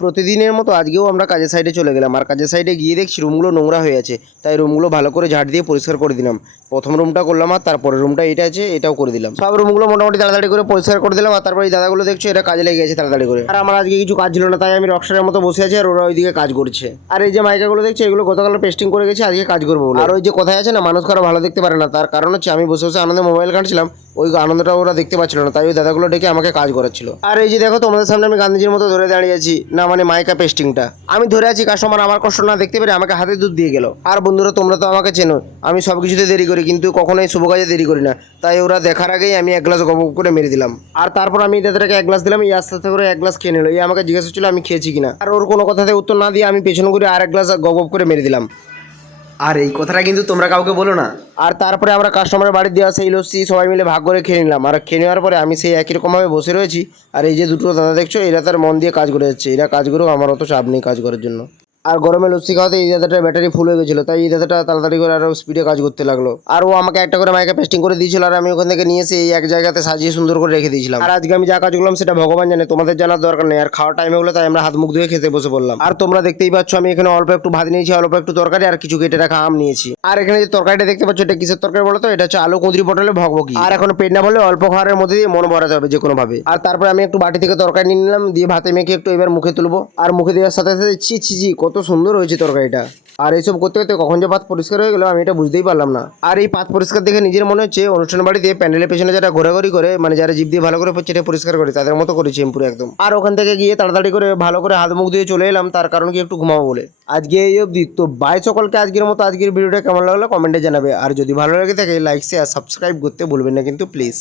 প্রতিদিনের মতো আজকেও আমরা কাজের সাইডে চলে গেলাম, আর কাজের সাইডে গিয়ে দেখছি রুমগুলো নোংরা হয়ে আছে, তাই রুমগুলো ভালো করে ঝাড় দিয়ে পরিষ্কার করে দিলাম। প্রথম রুমটা করলাম, আর তারপরে রুমটা এটা আছে এটাও করে দিলাম। সব রুমগুলো মোটামুটি তাড়াতাড়ি করে পরিষ্কার করে দিলাম, আর তারপরে এই দাদাগুলো দেখছো এটা কাজে লেগে গেছে তাড়াতাড়ি করে। আর আমার আজকে কিছু কাজ ছিল না, তাই আমি রকস্টারের মতো বসে আছি, আর ওরা ওইদিকে কাজ করছে। আর এই যে মাইকাগুলো দেখছো এগুলো গতকাল পেস্টিং করে গেছে, আজকে কাজ করবো বলে। আর ওই যে কথায় আছে না, মানুষ কারো ভালো দেখতে পারে না, তার কারণ হচ্ছে আমি বসে বসে আনন্দে মোবাইল ঘাঁটছিলাম, ওই আনন্দটা ওরা দেখতে পাচ্ছিল না, তাই ওই দাদাগুলো ডেকে আমাকে কাজ করাচ্ছিল। আর এই যে দেখো তোমাদের সামনে আমি গান্ধীজির মতো ধরে দাঁড়িয়ে আছি, না মানে মাইকা পেস্টিংটা আমি ধরে আছি, কাস্টমার আমার কষ্ট না দেখতে পেরে আমাকে হাতে দুধ দিয়ে গেল। আর বন্ধুরা তোমরা তো আমাকে চেনো, আমি সব কিছুতে দেরি করি, কিন্তু কখনোই শুভ কাজে দেরি করি না, তাই ওরা দেখার আগেই আমি এক গ্লাস গপ করে মেরে দিলাম। আর তারপর আমি দাদাটাকে এক গ্লাস দিলাম, এই আস্তে আস্তে করে এক গ্লাস খেয়ে নিল। এই আমাকে জিজ্ঞাসা ছিল আমি খেয়েছি কিনা, আর ওর কোনো কথাতে উত্তর না দিয়ে আমি পেছন করে আর এক গ্লাস গপ করে মেরে দিলাম। আর এই কথাটা কিন্তু তোমরা কাউকে বলো না। আর তারপরে আমরা কাস্টমারের বাড়ি দেওয়া সেই লস্যি সবাই মিলে ভাগ করে খেয়ে নিলাম, আর খেয়ে নেওয়ার পরে আমি সেই একই রকমভাবে বসে রয়েছি। আর এই যে দুটো দাদা দেখছো এরা তার মন দিয়ে কাজ করে যাচ্ছে, এরা কাজ করেও আমার অত চাপ নেই কাজ করার জন্য। আর গরমে লস্যি খাওয়াতে এই দাদাটার ব্যাটারি ফুল হয়ে গেছিলো, তাই এই দাদাটা তাড়াতাড়ি করে আরও স্পিডে কাজ করতে লাগলো। আর ও আমাকে একটা করে মাইকা পেস্টিং করে দিয়েছিল, আর আমি ওখান থেকে নিয়ে এসে এই এক জায়গাতে সাজিয়ে সুন্দর করে রেখে দিয়েছিলাম। আর আজকে আমি যা কাজ করলাম সেটা ভগবান জানে, তোমাদের জানার দরকার নেই। আর খাওয়ার টাইমে হলো তাই আমরা হাত মুখ ধুয়ে খেতে বসে পড়লাম। আর তোমরা দেখতেই পাচ্ছ আমি এখানে অল্প একটু ভাত নিয়েছি, অল্প একটু তরকারি, আর কিছু কেটে রাখা আম নিয়েছি। আর এখানে যে তরকারিটা দেখতে পাচ্ছ এটা কিসের তরকারি বলো তো? এটা হচ্ছে আলু কুঁদরি পটলে ভগবকি। আর এখন পেট না ভরলে অল্প খাওয়ার মধ্যে দিয়ে মন ভরাতে হবে যে কোনো ভাবে। আর তারপরে আমি একটু বাটি থেকে তরকারি নিয়ে নিলাম, দিয়ে ভাতে মেখে একটু এবার মুখে তুলবো। আর মুখে দেওয়ার সাথে সাথে ছি ছি ছি কত সুন্দর হয়েছে তরকারিটা। আর এইসব করতে করতে কখন যে পাত পরিষ্কার হয়ে গেলো আমি এটা বুঝতেই পারলাম না। আর এই পাত পরিষ্কার দেখে নিজের মনে হচ্ছে অনুষ্ঠান বাড়িতে প্যান্ডেলের পেছনে যারা ঘোরাঘুরি করে, মানে যারা জিভ দিয়ে ভালো করে চেটে পরিষ্কার করে তাদের মতো করেছি পুরো একদম। আর ওখান থেকে গিয়ে তাড়াতাড়ি করে ভালো করে হাত মুখ দিয়ে চলে এলাম, তার কারণ কি একটু ঘুমাবো বলে। আজকে এই অবধি তো, বাই সকলকে। আজকের মতো আজকের ভিডিওটা কেমন লাগলো কমেন্টে জানাবে, আর যদি ভালো লাগে থাকে লাইক শেয়ার সাবস্ক্রাইব করতে ভুলবেন না কিন্তু প্লিজ।